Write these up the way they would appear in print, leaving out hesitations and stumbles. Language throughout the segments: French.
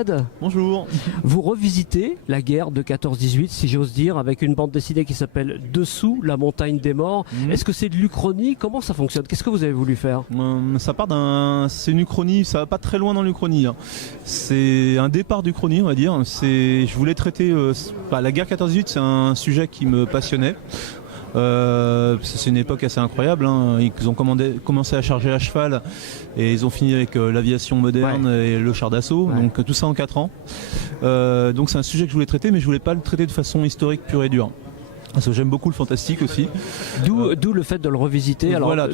Fred. Bonjour. Vous revisitez la guerre de 14-18, si j'ose dire, avec une bande dessinée qui s'appelle Dessous la montagne des morts. Est-ce que c'est de l'Uchronie? Comment ça fonctionne? Qu'est-ce que vous avez voulu faire? Ça part c'est une Uchronie, ça va pas très loin dans l'Uchronie. C'est un départ d'Uchronie, on va dire. Je voulais traiter la guerre 14-18, c'est un sujet qui me passionnait. C'est une époque assez incroyable, hein. Ils ont commencé à charger à cheval et ils ont fini avec l'aviation moderne et le char d'assaut, donc tout ça en 4 ans. Donc c'est un sujet que je voulais traiter, mais je voulais pas le traiter de façon historique pure et dure. Parce que j'aime beaucoup le fantastique aussi. D'où le fait de le revisiter. Alors, voilà,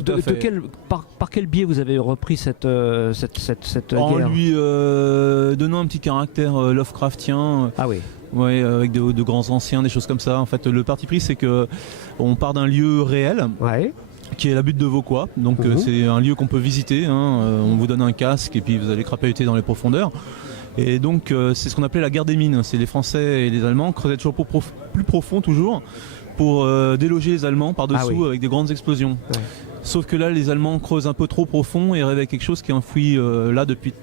par quel biais vous avez repris cette guerre? En lui donnant un petit caractère Lovecraftien. Ah oui. Ouais, avec de grands anciens, des choses comme ça. En fait, le parti pris, c'est que on part d'un lieu réel. Qui est la butte de Vauquois. Donc c'est un lieu qu'on peut visiter, hein. On vous donne un casque et puis vous allez crapahuter dans les profondeurs. Et donc c'est ce qu'on appelait la guerre des mines. C'est les Français et les Allemands creusaient toujours plus profond toujours pour déloger les Allemands par-dessous avec des grandes explosions. Sauf que là les Allemands creusent un peu trop profond et réveillent quelque chose qui est enfoui là depuis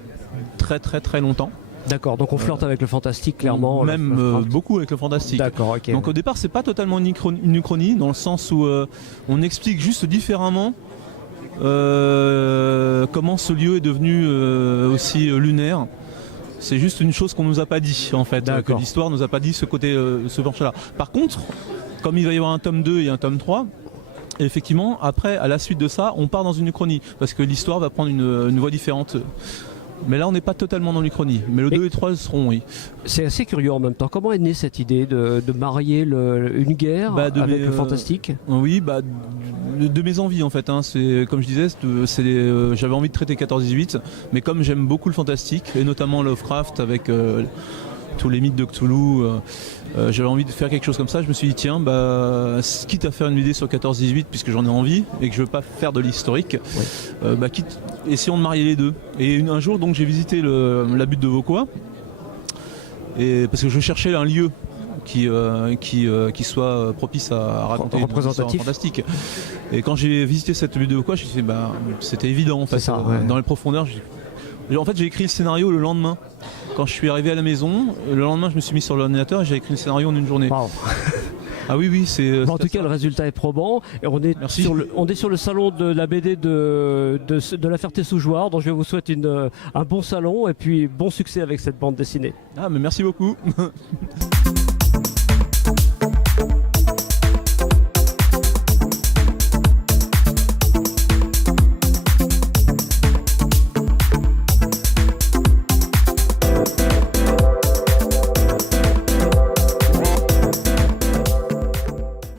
très très très longtemps. D'accord, donc on flirte avec le fantastique clairement. Même beaucoup avec le fantastique. D'accord, ok. Donc au départ c'est pas totalement une uchronie dans le sens où on explique juste différemment comment ce lieu est devenu aussi lunaire. C'est juste une chose qu'on nous a pas dit en fait, que l'histoire nous a pas dit ce côté, ce penchant-là. Par contre, comme il va y avoir un tome 2 et un tome 3, effectivement après à la suite de ça on part dans une uchronie parce que l'histoire va prendre une voie différente. Mais là on n'est pas totalement dans l'Uchronie, mais le 2 et 3 seront, oui. C'est assez curieux en même temps. Comment est née cette idée de marier une guerre avec le fantastique? Oui, de mes envies en fait, hein. C'est, comme je disais, j'avais envie de traiter 14-18, mais comme j'aime beaucoup le fantastique, et notamment Lovecraft avec tous les mythes de Cthulhu, j'avais envie de faire quelque chose comme ça. Je me suis dit tiens, quitte à faire une vidéo sur 14-18 puisque j'en ai envie et que je veux pas faire de l'historique, essayons de marier les deux. Et un jour donc j'ai visité la butte de Vauquois, et parce que je cherchais un lieu qui soit propice à raconter une histoire fantastique. Et quand j'ai visité cette butte de Vauquois, je me suis dit c'était évident en fait, dans les profondeurs. En fait j'ai écrit le scénario le lendemain. Quand je suis arrivé à la maison, le lendemain je me suis mis sur l'ordinateur et j'ai écrit le scénario en une journée. Wow. Ah oui, c'est... En tout cas, le résultat est probant. Et on est sur le salon de la BD de la Ferté-sous-Jouarre, donc je vous souhaite un bon salon et puis bon succès avec cette bande dessinée. Ah mais merci beaucoup.